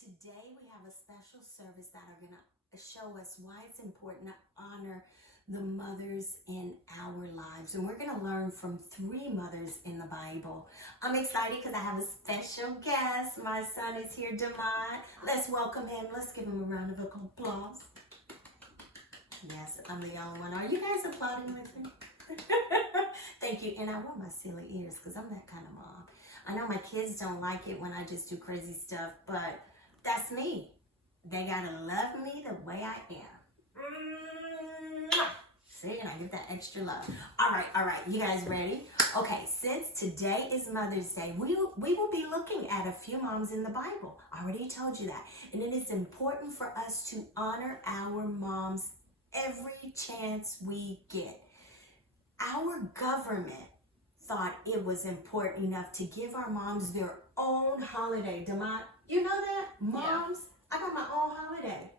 Today we have a special service that are going to show us why it's important to honor the mothers in our lives. And we're going to learn from 3 mothers in the Bible. I'm excited because I have a special guest. My son is here, Damon. Let's welcome him. Let's give him a round of applause. Yes, I'm the only one. Are you guys applauding with me? Thank you. And I want my silly ears because I'm that kind of mom. I know my kids don't like it when I just do crazy stuff, but that's me. They gotta love me the way I am. See, and I get that extra love. All right. You guys ready? Okay, since today is Mother's Day, we will be looking at a few moms in the Bible. I already told you that. And it is important for us to honor our moms every chance we get. Our government thought it was important enough to give our moms their own holiday. Demont, you know that? Moms, yeah. I got my own holiday.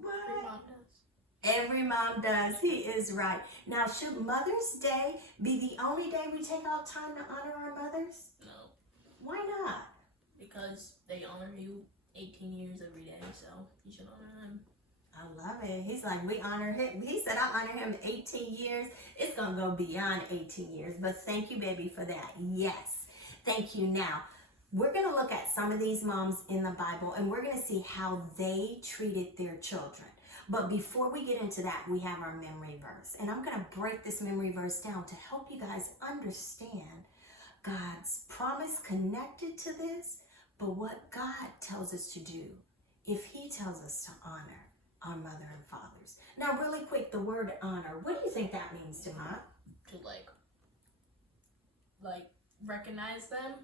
What? Every mom does. Every mom does. He is right. Now, should Mother's Day be the only day we take out time to honor our mothers? No. Why not? Because they honor you 18 years every day, so you should honor them. I love it. He's like, we honor him. He said, I honor him 18 years. It's going to go beyond 18 years. But thank you, baby, for that. Yes. Thank you. Now, we're going to look at some of these moms in the Bible, and we're going to see how they treated their children. But before we get into that, we have our memory verse. And I'm going to break this memory verse down to help you guys understand God's promise connected to this, but what God tells us to do if he tells us to honor our mother and fathers. Now, really quick, the word honor. What do you think that means, Demont? To like recognize them.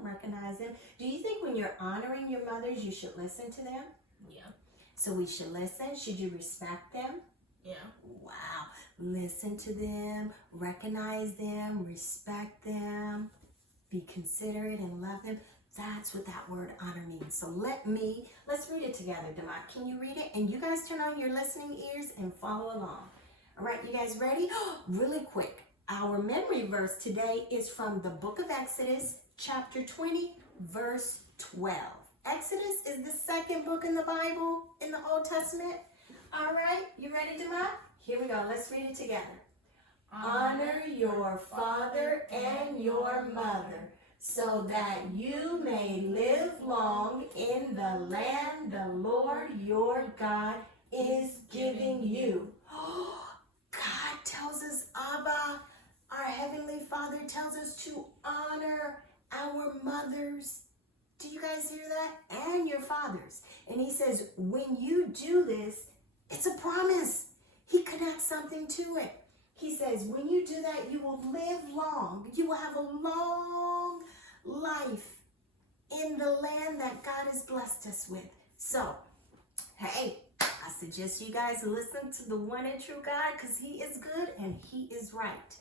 Recognize them. Do you think when you're honoring your mothers, you should listen to them? Yeah. So we should listen. Should you respect them? Yeah. Wow. Listen to them, recognize them, respect them, be considerate and love them. That's what that word honor means. So let's read it together, Demont. Can you read it? And you guys turn on your listening ears and follow along. All right, you guys ready? Really quick. Our memory verse today is from the book of Exodus, chapter 20, verse 12. Exodus is the second book in the Bible, in the Old Testament. All right, you ready, Demont? Here we go. Let's read it together. Honor your father and your mother, so that you may live long in the land the Lord your God is giving you. God tells us, Abba, our Heavenly Father tells us to honor our mothers. Do you guys hear that? And your fathers. And he says, when you do this, it's a promise. He connects something to it. He says, when you do that, you will live long. You will have a long life in the land that God has blessed us with. So, hey, I suggest you guys listen to the one and true God because he is good and he is right.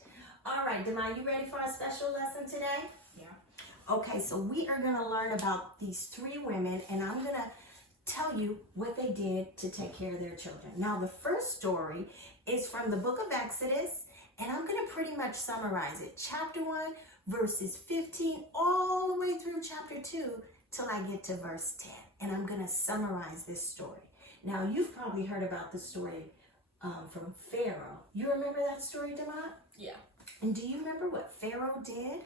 All right, Demont, you ready for our special lesson today? Yeah. Okay, so we are going to learn about these 3 women, and I'm going to tell you what they did to take care of their children. Now, the first story is from the book of Exodus, and I'm going to pretty much summarize it. Chapter 1, verses 15, all the way through chapter 2 till I get to verse 10. And I'm going to summarize this story. Now, you've probably heard about the story from Pharaoh. You remember that story, Demont? Yeah. And do you remember what Pharaoh did?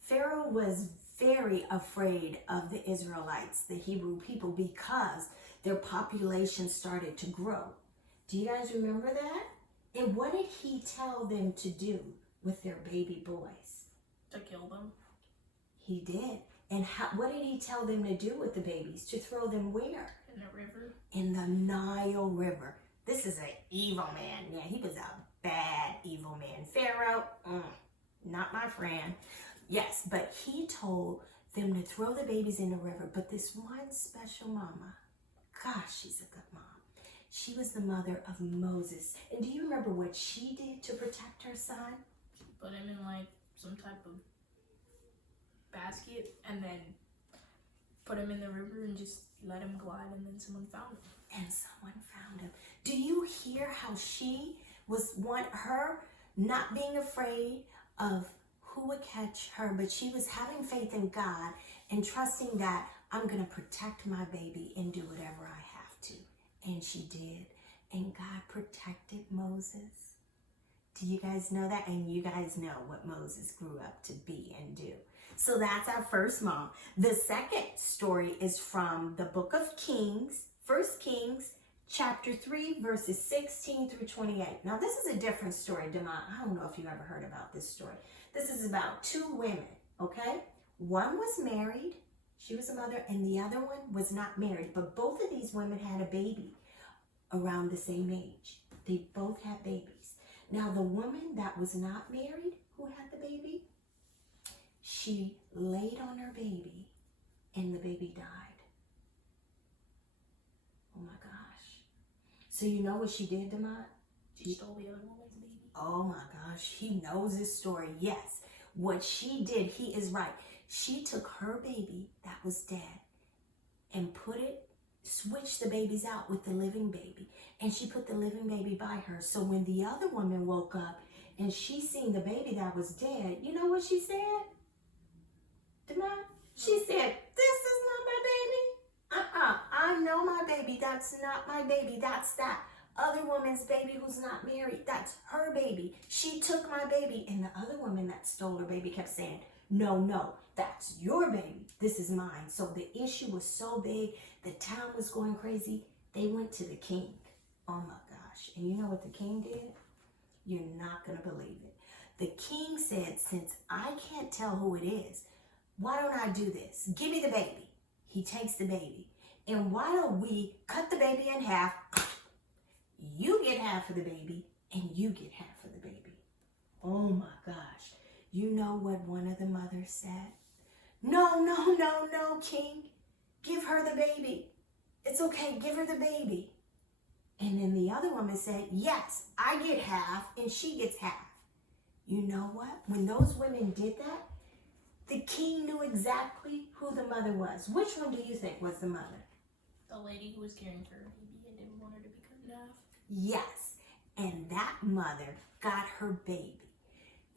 Pharaoh was very afraid of the Israelites, the Hebrew people, because their population started to grow. Do you guys remember that? And what did he tell them to do with their baby boys? To kill them. He did. And what did he tell them to do with the babies? To throw them where? In the river. In the Nile River. This is an evil man. Yeah, he was a bad, evil man. Pharaoh, not my friend. Yes, but he told them to throw the babies in the river. But this one special mama, gosh, she's a good mom. She was the mother of Moses. And do you remember what she did to protect her son? She put him in like some type of basket and then put him in the river and just let him glide, and then someone found him. And someone found him. Do you hear how she was her not being afraid of who would catch her, but she was having faith in God and trusting that I'm going to protect my baby and do whatever I have to. And she did. And God protected Moses. Do you guys know that? And you guys know what Moses grew up to be and do. So that's our first mom. The second story is from the book of Kings, 1 Kings, chapter 3, verses 16 through 28. Now, this is a different story, Demont. I don't know if you ever heard about this story. This is about two women, okay? One was married, she was a mother, and the other one was not married. But both of these women had a baby around the same age. They both had babies. Now, the woman that was not married, who had the baby, she laid on her baby, and the baby died. Oh my gosh. So you know what she did, Demont? She stole the other woman's baby. Oh my gosh, he knows this story. Yes, what she did, he is right. She took her baby that was dead and switched the babies out with the living baby. And she put the living baby by her. So when the other woman woke up and she seen the baby that was dead, you know what she said? Demont? She said, this is not my baby. I know my baby. That's not my baby. That's that other woman's baby who's not married. That's her baby. She took my baby. And the other woman that stole her baby kept saying, no, that's your baby. This is mine. So the issue was so big. The town was going crazy. They went to the king. Oh my gosh. And you know what the king did? You're not going to believe it. The king said, since I can't tell who it is, why don't I do this? Give me the baby. He takes the baby. And why don't we cut the baby in half? You get half of the baby and you get half of the baby. Oh my gosh. You know what one of the mothers said? No, king. Give her the baby. It's okay. Give her the baby. And then the other woman said, yes, I get half and she gets half. You know what? When those women did that, the king knew exactly who the mother was. Which one do you think was the mother? The lady who was caring for her baby and didn't want her to be cut in half. Yes. And that mother got her baby.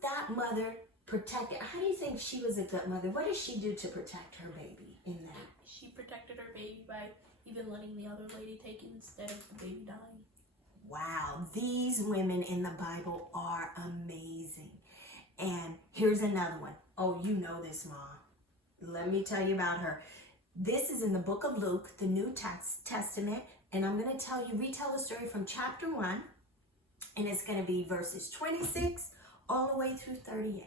That mother protected. How do you think she was a good mother? What did she do to protect her baby in that? She protected her baby by even letting the other lady take it instead of the baby dying. Wow, these women in the Bible are amazing. And here's another one. Oh, you know this, Mom. Let me tell you about her. This is in the book of Luke, the New Testament. And I'm going to retell the story from chapter 1. And it's going to be verses 26 all the way through 38.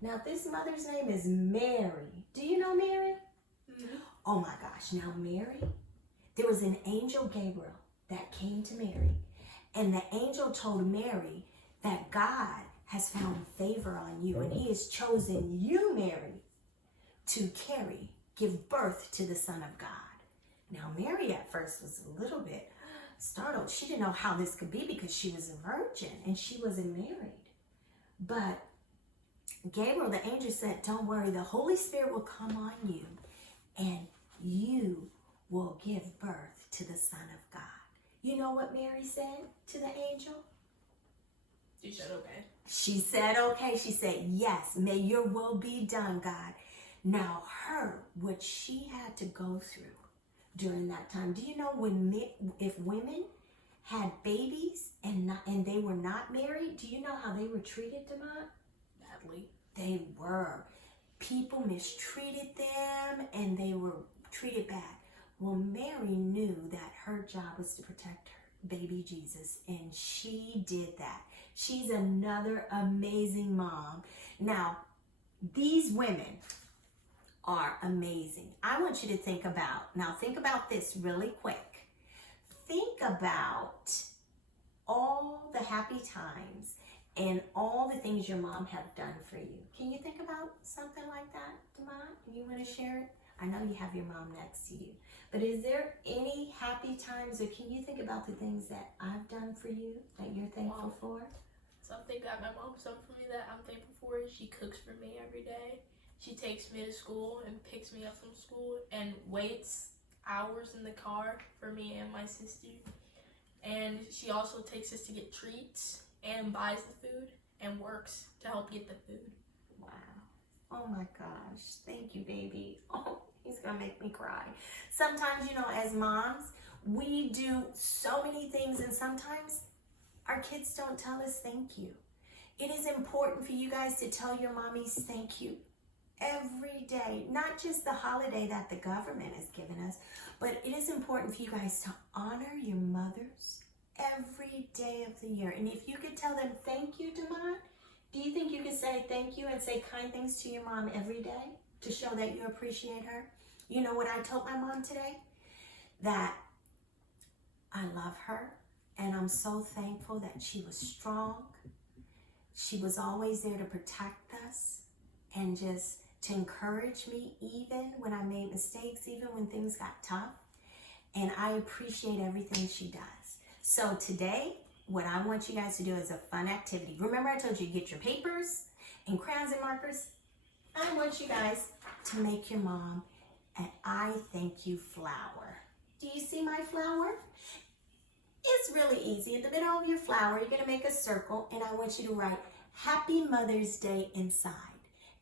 Now, this mother's name is Mary. Do you know Mary? Mm-hmm. Oh my gosh. Now, Mary, there was an angel Gabriel that came to Mary. And the angel told Mary that God has found favor on you. And he has chosen you, Mary, to give birth to the Son of God. Now, Mary at first was a little bit startled. She didn't know how this could be because she was a virgin and she wasn't married. But Gabriel, the angel, said, don't worry, the Holy Spirit will come on you and you will give birth to the Son of God. You know what Mary said to the angel? She said okay. She said okay. She said, yes, may your will be done, God. Now, what she had to go through during that time. Do you know if women had babies and they were not married, do you know how they were treated, Demont? Badly. They were. People mistreated them and they were treated bad. Well, Mary knew that her job was to protect her baby Jesus, and she did that. She's another amazing mom. Now, these women are amazing. I want you to think about this really quick. Think about all the happy times and all the things your mom have done for you. Can you think about something like that, Demont? You want to share it? I know you have your mom next to you. But is there any happy times, or can you think about the things that I've done for you that you're thankful for? Something that my mom's done for me that I'm thankful for is she cooks for me every day. She takes me to school and picks me up from school and waits hours in the car for me and my sister. And she also takes us to get treats and buys the food and works to help get the food. Wow. Oh my gosh. Thank you, baby. Oh, He's gonna make me cry. Sometimes, as moms, we do so many things, and sometimes our kids don't tell us thank you. It is important for you guys to tell your mommies thank you every day, not just the holiday that the government has given us, but it is important for you guys to honor your mothers every day of the year. And if you could tell them thank you, Demont, do you think you could say thank you and say kind things to your mom every day to show that you appreciate her? You know what I told my mom today? That I love her, and I'm so thankful that she was strong. She was always there to protect us and just to encourage me even when I made mistakes, even when things got tough. And I appreciate everything she does. So today, what I want you guys to do is a fun activity. Remember I told you to get your papers and crayons and markers? I want you guys to make your mom an I thank you flower. Do you see my flower? It's really easy. In the middle of your flower, you're going to make a circle, and I want you to write Happy Mother's Day inside.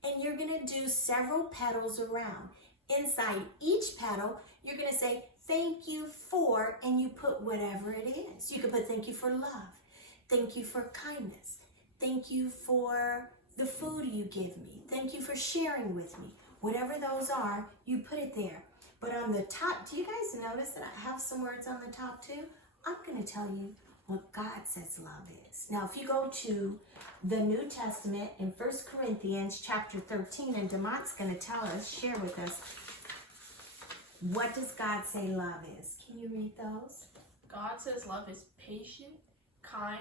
And you're going to do several petals around. Inside each petal, you're going to say thank you for, and you put whatever it is. You could put thank you for love, thank you for kindness, thank you for the food you give me, thank you for sharing with me. Whatever those are, you put it there. But on the top, do you guys notice that I have some words on the top too? I'm going to tell you what God says love is. Now, if you go to the New Testament in 1 Corinthians chapter 13, and Demont's going to tell us, share with us, what does God say love is? Can you read those? God says love is patient, kind,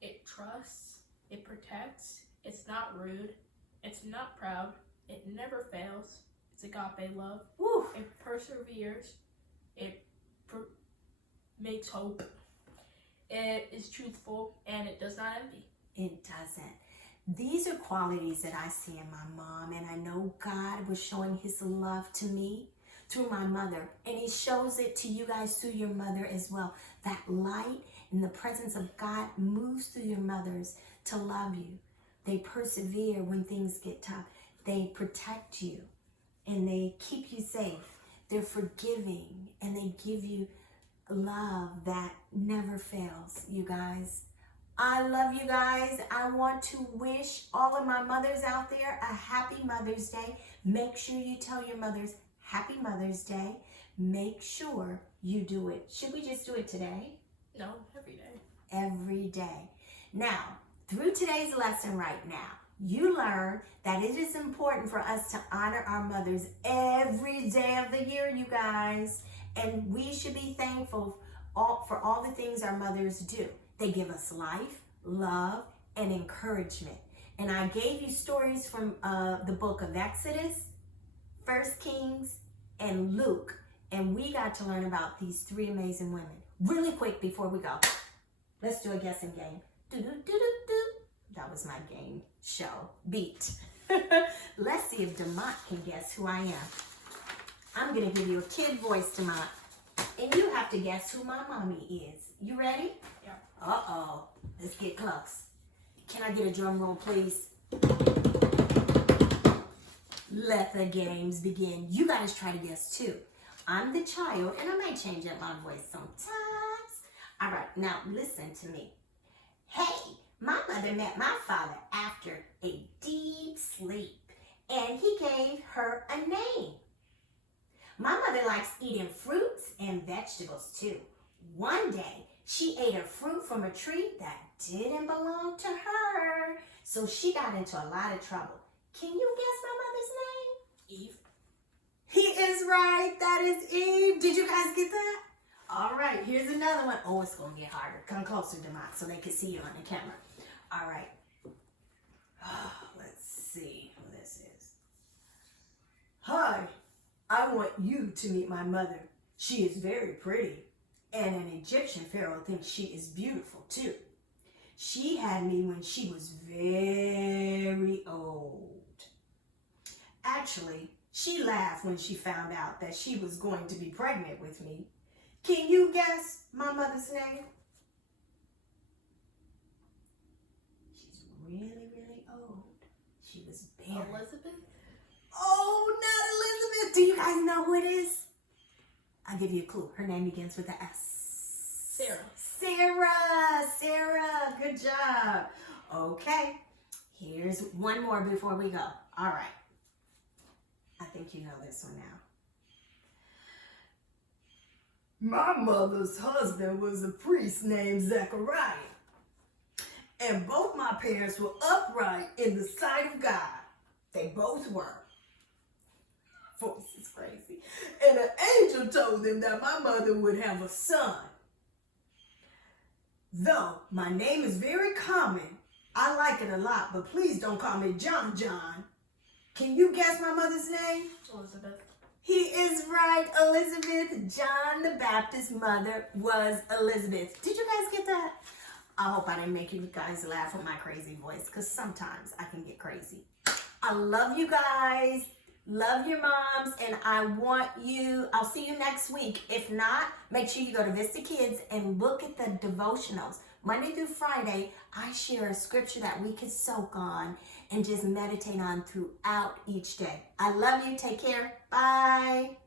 it trusts, it protects, it's not rude, it's not proud, it never fails, it's agape love, Woo. it perseveres, it makes hope, it is truthful, and it does not envy. It doesn't. These are qualities that I see in my mom, and I know God was showing his love to me through my mother, and he shows it to you guys through your mother as well. That light and the presence of God moves through your mothers to love you. They persevere when things get tough. They protect you, and they keep you safe. They're forgiving, and they give you love that never fails, you guys. I love you guys. I want to wish all of my mothers out there a happy Mother's Day. Make sure you tell your mothers Happy Mother's Day. Make sure you do it. Should we just do it today? No, every day. Every day. Now, through today's lesson right now, you learn that it is important for us to honor our mothers every day of the year, you guys. And we should be thankful for all the things our mothers do. They give us life, love, and encouragement. And I gave you stories from the book of Exodus, 1 Kings, and Luke. And we got to learn about these three amazing women. Really quick before we go, let's do a guessing game. Do-do-do-do-do. That was my game show beat. Let's see if Demont can guess who I am. I'm going to give you a kid voice, Demont. And you have to guess who my mommy is. You ready? Yeah. Uh-oh. Let's get close. Can I get a drum roll, please? Let the games begin. You guys try to guess too. I'm the child, and I might change up my voice sometimes. All right, now listen to me. Hey, my mother met my father after a deep sleep, and he gave her a name. My mother likes eating fruits and vegetables too. One day, she ate a fruit from a tree that didn't belong to her, so she got into a lot of trouble. Can you guess my mother's name? Eve. He is right. That is Eve. Did you guys get that? All right, here's another one. Oh, it's going to get harder. Come closer, Demont, so they can see you on the camera. All right. Let's see who this is. Hi, I want you to meet my mother. She is very pretty, and an Egyptian pharaoh thinks she is beautiful too. She had me when she was very old. Actually, she laughed when she found out that she was going to be pregnant with me. Can you guess my mother's name? She's really, really old. She was barren. Elizabeth? Oh, not Elizabeth. Do you guys know who it is? I'll give you a clue. Her name begins with a S. Sarah. Sarah, good job. Okay, here's one more before we go. All right. I think you know this one now. My mother's husband was a priest named Zechariah. And both my parents were upright in the sight of God. They both were. Voice is crazy. And an angel told them that my mother would have a son. Though my name is very common, I like it a lot, but please don't call me John. Can you guess my mother's name? Elizabeth. He is right, Elizabeth. John the Baptist's mother was Elizabeth. Did you guys get that? I hope I didn't make you guys laugh with my crazy voice, because sometimes I can get crazy. I love you guys. Love your moms, and I'll see you next week. If not, make sure you go to Vista Kids and look at the devotionals. Monday through Friday, I share a scripture that we can soak on and just meditate on throughout each day. I love you. Take care. Bye.